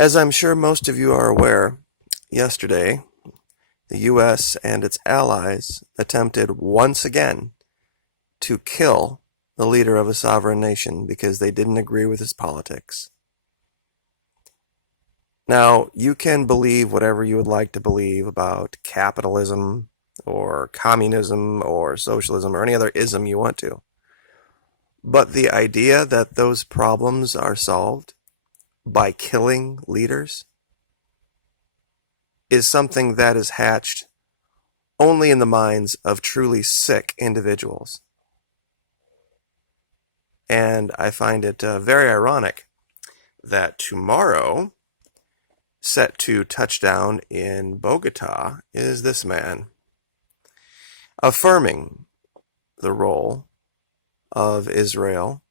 As I'm sure most of you are aware, yesterday the U.S. and its allies attempted once again to kill the leader of a sovereign nation because they didn't agree with his politics. Now, you can believe whatever you would like to believe about capitalism or communism or socialism or any other ism you want to. But the idea that those problems are solved by killing leaders is something that is hatched only in the minds of truly sick individuals. And I find it very ironic that tomorrow, set to touchdown in Bogota, is this man affirming the role of Israel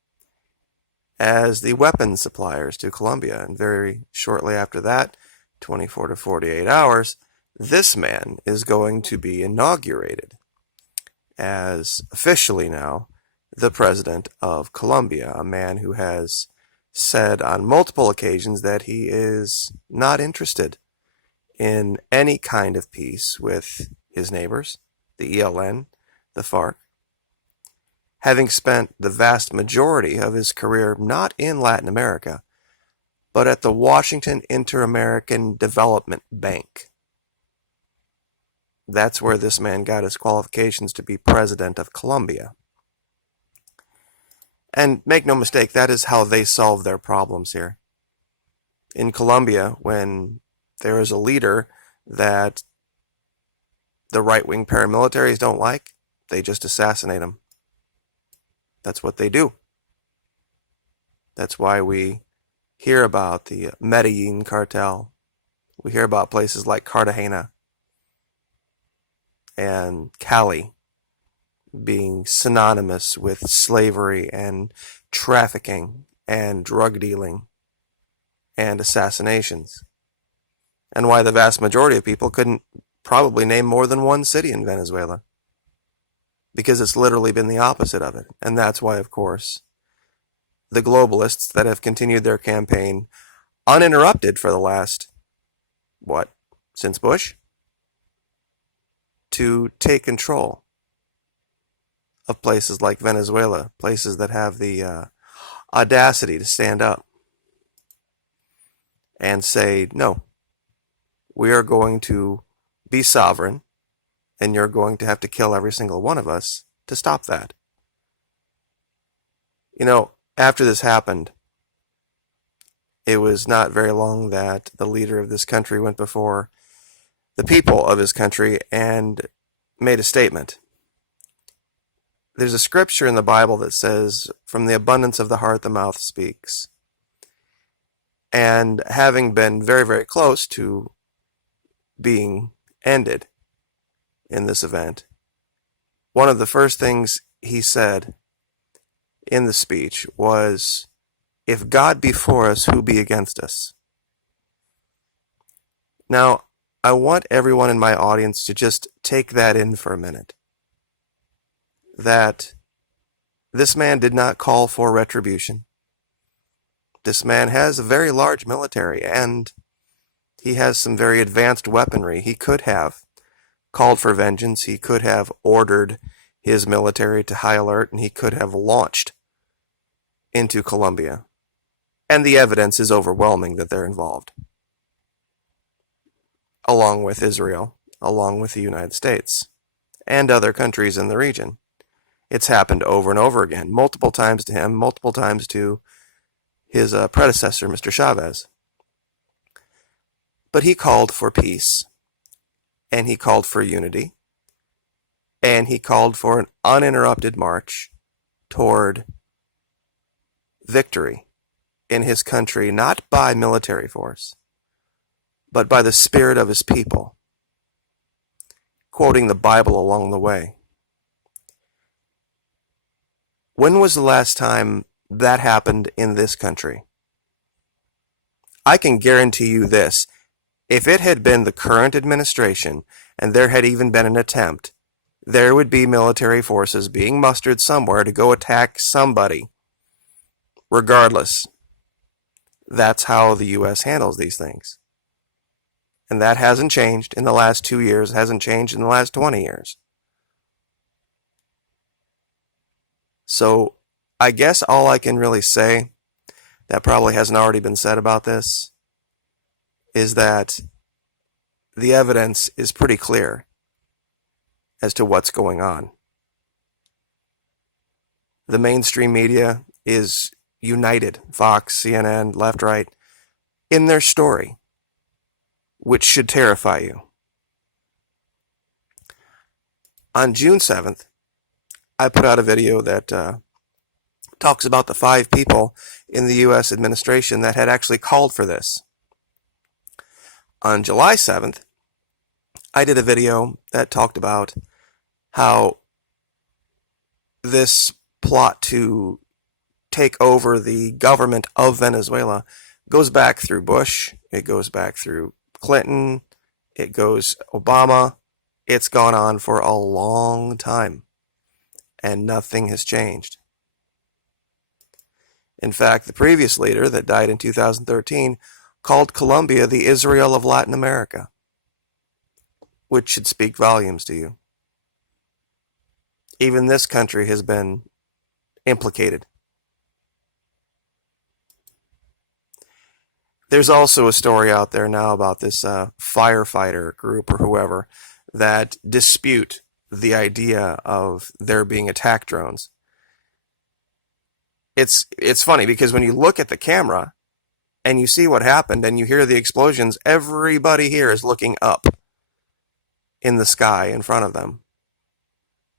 as the weapons suppliers to Colombia. And very shortly after that, 24 to 48 hours, this man is going to be inaugurated as officially now the president of Colombia, a man who has said on multiple occasions that he is not interested in any kind of peace with his neighbors, the ELN, the FARC, having spent the vast majority of his career not in Latin America, but at the Washington Inter-American Development Bank. That's where this man got his qualifications to be president of Colombia. And make no mistake, that is how they solve their problems here. In Colombia, when there is a leader that the right-wing paramilitaries don't like, they just assassinate him. That's what they do. That's why we hear about the Medellin cartel. We hear about places like Cartagena and Cali being synonymous with slavery and trafficking and drug dealing and assassinations. And why the vast majority of people couldn't probably name more than one city in Venezuela. Because it's literally been the opposite of it. And that's why, of course, the globalists that have continued their campaign uninterrupted for the last, since Bush? To take control of places like Venezuela, places that have the audacity to stand up and say, no, we are going to be sovereign, and you're going to have to kill every single one of us to stop that. You know, after this happened, it was not very long that the leader of this country went before the people of his country and made a statement. There's a scripture in the Bible that says, from the abundance of the heart the mouth speaks. And having been very, very close to being ended in this event, one of the first things he said in the speech was, if God be for us, who be against us? Now, I want everyone in my audience to just take that in for a minute. That this man did not call for retribution. This man has a very large military, and he has some very advanced weaponry. He could have called for vengeance. He could have ordered his military to high alert, and he could have launched into Colombia. And the evidence is overwhelming that they're involved, along with Israel, along with the United States, and other countries in the region. It's happened over and over again, multiple times to him, multiple times to his predecessor, Mr. Chavez. But he called for peace, and he called for unity, and he called for an uninterrupted march toward victory in his country, not by military force, but by the spirit of his people, quoting the Bible along the way. When was the last time that happened in this country? I can guarantee you this. If it had been the current administration, and there had even been an attempt, there would be military forces being mustered somewhere to go attack somebody, regardless. That's how the U.S. handles these things. And that hasn't changed in the last 2 years. It hasn't changed in the last 20 years. So I guess all I can really say that probably hasn't already been said about this is that the evidence is pretty clear as to what's going on. The mainstream media is united, Fox, CNN, left, right, in their story, which should terrify you. On June 7th, I put out a video that talks about the 5 people in the U.S. administration that had actually called for this. On July 7th, I did a video that talked about how this plot to take over the government of Venezuela goes back through Bush, it goes back through Clinton, it goes Obama. It's gone on for a long time, and nothing has changed. In fact, the previous leader that died in 2013 called Colombia the Israel of Latin America, which should speak volumes to you. Even this country has been implicated. There's also a story out there now about this firefighter group or whoever that dispute the idea of there being attack drones. It's funny because when you look at the camera and you see what happened and you hear the explosions, everybody here is looking up in the sky in front of them.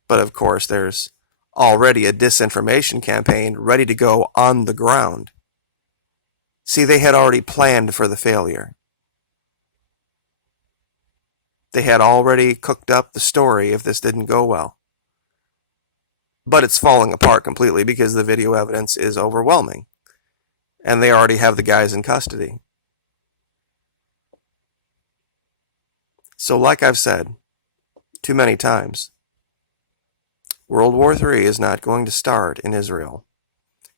But of course, there's already a disinformation campaign ready to go on the ground. See, they had already planned for the failure. They had already cooked up the story if this didn't go well. But it's falling apart completely because the video evidence is overwhelming. And they already have the guys in custody. So like I've said too many times, World War III is not going to start in Israel.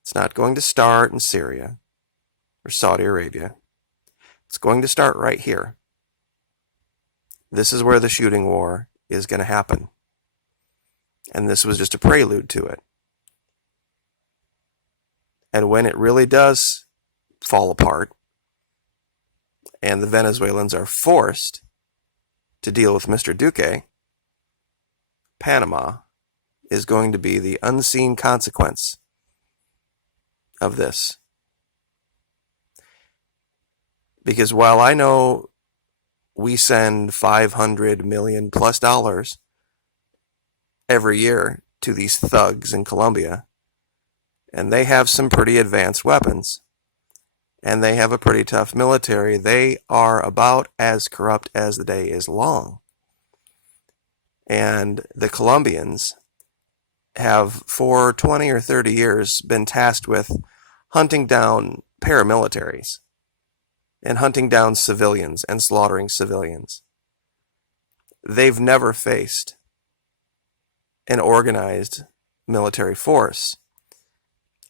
It's not going to start in Syria or Saudi Arabia. It's going to start right here. This is where the shooting war is going to happen. And this was just a prelude to it. And when it really does fall apart, and the Venezuelans are forced to deal with Mr. Duque, Panama is going to be the unseen consequence of this. Because while I know we send $500 million plus every year to these thugs in Colombia, and they have some pretty advanced weapons, and they have a pretty tough military, they are about as corrupt as the day is long. And the Colombians have for 20 or 30 years been tasked with hunting down paramilitaries and hunting down civilians and slaughtering civilians. They've never faced an organized military force.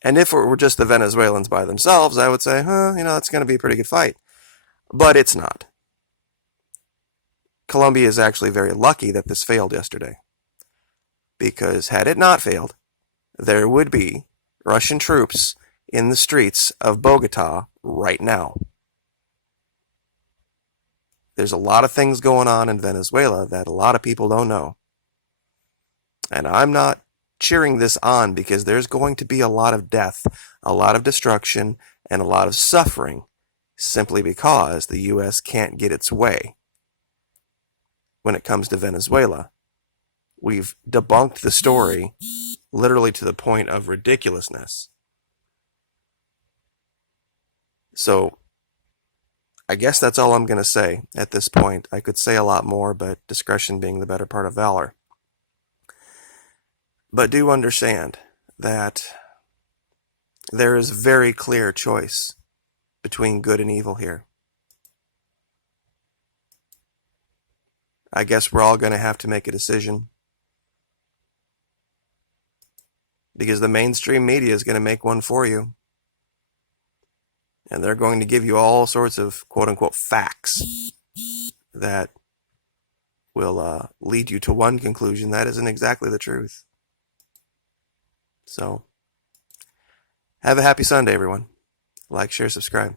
And if it were just the Venezuelans by themselves, I would say, that's going to be a pretty good fight. But it's not. Colombia is actually very lucky that this failed yesterday. Because had it not failed, there would be Russian troops in the streets of Bogotá right now. There's a lot of things going on in Venezuela that a lot of people don't know. And I'm not cheering this on because there's going to be a lot of death, a lot of destruction, and a lot of suffering simply because the U.S. can't get its way when it comes to Venezuela. We've debunked the story literally to the point of ridiculousness. So I guess that's all I'm going to say at this point. I could say a lot more, but discretion being the better part of valor. But do understand that there is very clear choice between good and evil here. I guess we're all going to have to make a decision. Because the mainstream media is going to make one for you. And they're going to give you all sorts of quote-unquote facts that will lead you to one conclusion that isn't exactly the truth. So, have a happy Sunday, everyone. Like, share, subscribe.